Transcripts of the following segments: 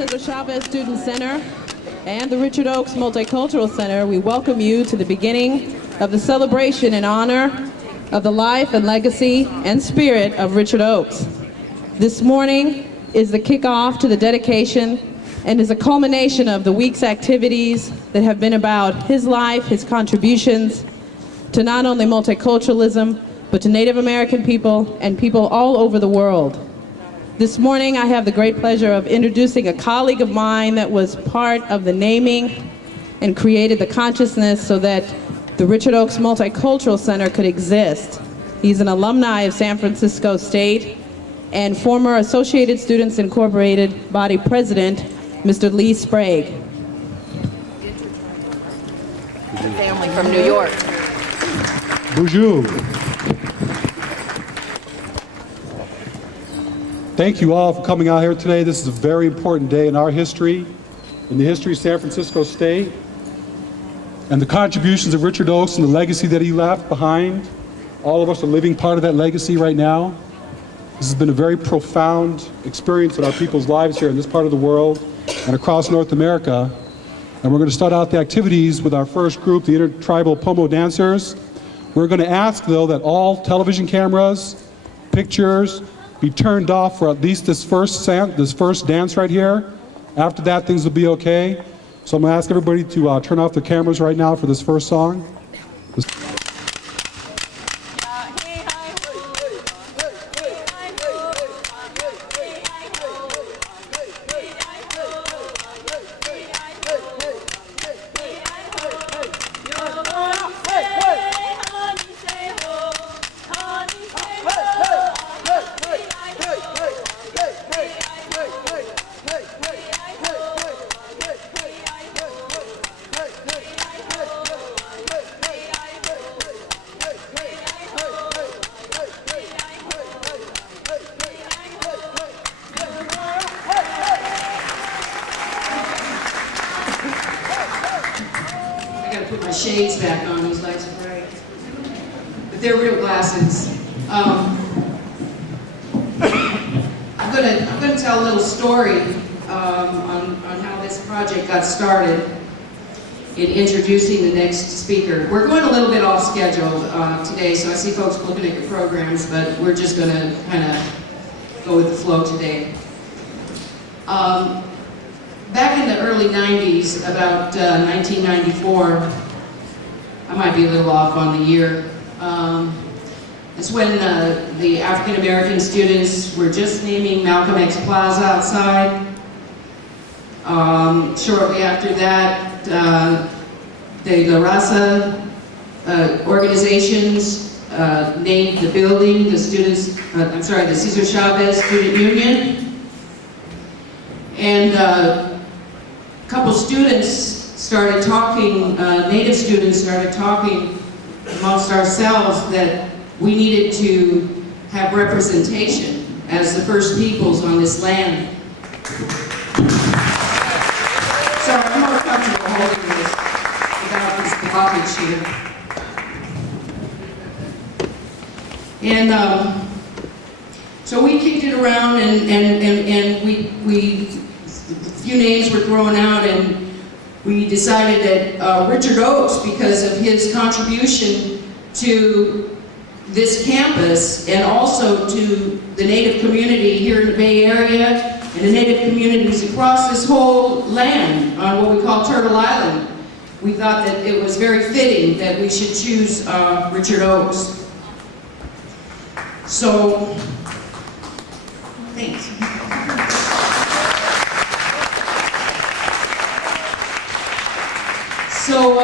Cesar Chavez Student Center and the Richard Oakes Multicultural Center, we welcome you to the beginning of the celebration in honor of the life and legacy and spirit of Richard Oakes. This morning is the kickoff to the dedication and is a culmination of the week's activities that have been about his life, his contributions to not only multiculturalism, but to Native American people and people all over the world. This morning, I have the great pleasure of introducing a colleague of mine that was part of the naming and created the consciousness so that the Richard Oakes Multicultural Center could exist. He's an alumni of San Francisco State and former Associated Students Incorporated body president, Mr. Lee Sprague. Family from New York. Bonjour. Thank you all for coming out here today. This is a very important day in our history, in the history of San Francisco State, and the contributions of Richard Oakes and the legacy that he left behind. All of us are living part of that legacy right now. This has been a very profound experience in our people's lives here in this part of the world and across North America. And we're going to start out the activities with our first group, the Intertribal Pomo Dancers. We're going to ask, though, that all television cameras, pictures, be turned off for at least this first dance right here. After that, things will be okay. So I'm going to ask everybody to turn off their cameras right now for this first song. Shades back on, these lights are bright. But they're real glasses. I'm gonna tell a little story on how this project got started in introducing the next speaker. We're going a little bit off schedule today, so I see folks looking at your programs, but we're just gonna kind of go with the flow today. Back in the early 90s, about 1994, I might be a little off on the year. It's when the African American students were just naming Malcolm X Plaza outside. Shortly after that, the La Raza organizations named the building the the Cesar Chavez Student Union. And a couple students started talking, Native students started talking amongst ourselves that we needed to have representation as the first peoples on this land. So I'm more comfortable holding this without this blockage here. And so we kicked it around and we a few names were thrown out, and we decided that Richard Oakes, because of his contribution to this campus and also to the Native community here in the Bay Area and the Native communities across this whole land on what we call Turtle Island, we thought that it was very fitting that we should choose Richard Oakes. So, thanks. So,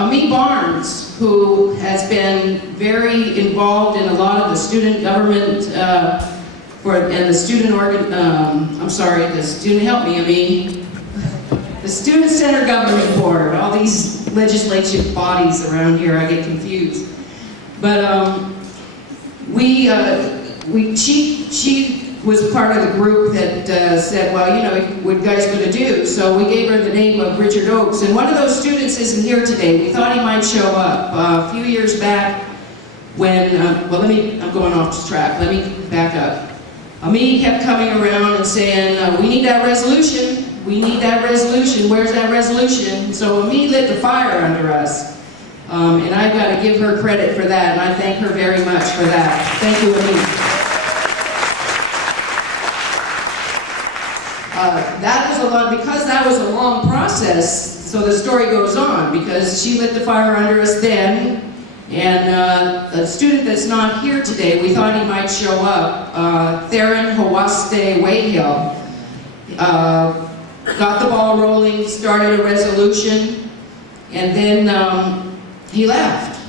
Ami Barnes, who has been very involved in a lot of the student government and the student the student, help me, Ami. The Student Center Governing Board, all these legislative bodies around here, I get confused. But she was part of the group that said, well, you know, what you guys going to do? So we gave her the name of Richard Oakes. And one of those students isn't here today. We thought he might show up. A few years back when, I'm going off track. Let me back up. Ami kept coming around and saying, we need that resolution. We need that resolution. Where's that resolution? So Ami lit the fire under us. And I've got to give her credit for that, and I thank her very much for that. Thank you, Ami. That was a lot, because that was a long process, so the story goes on, because she lit the fire under us then, and a student that's not here today, we thought he might show up, Theron Hawaste Wayhill, got the ball rolling, started a resolution, and then he left.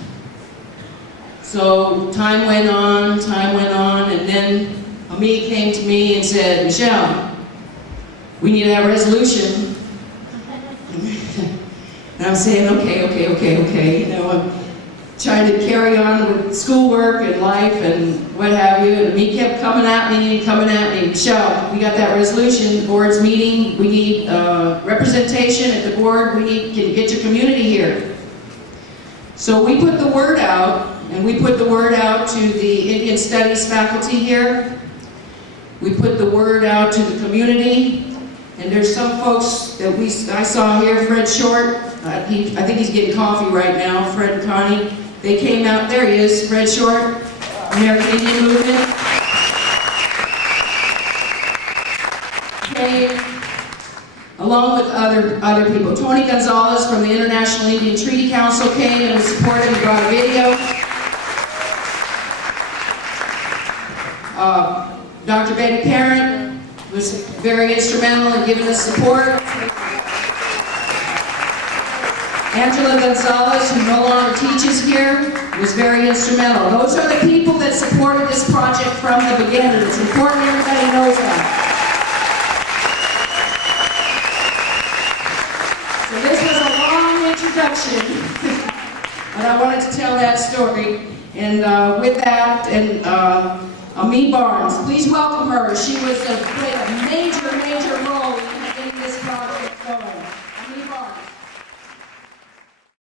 So time went on, and then Ami came to me and said, Michelle, we need that resolution. And I'm saying, okay, you know, I'm trying to carry on with schoolwork and life and what have you, and he kept coming at me, Michelle, we got that resolution, the board's meeting, we need representation at the board, we need, can you get your community here? So we put the word out, and we put the word out to the Indian Studies faculty here, we put the word out to the community, and there's some folks that I saw here, Fred Short, I think he's getting coffee right now, Fred and Connie. They came out, there he is, Fred Short, American Indian Movement. Came along with other people. Tony Gonzalez from the International Indian Treaty Council came and supported and brought a video. Dr. Betty Parent was very instrumental in giving us support. Angela Gonzalez, who no longer teaches here, was very instrumental. Those are the people that supported this project from the beginning. It's important everybody knows that. So this was a long introduction, but I wanted to tell that story. And with that, and Ami Barnes, please welcome her. She was played a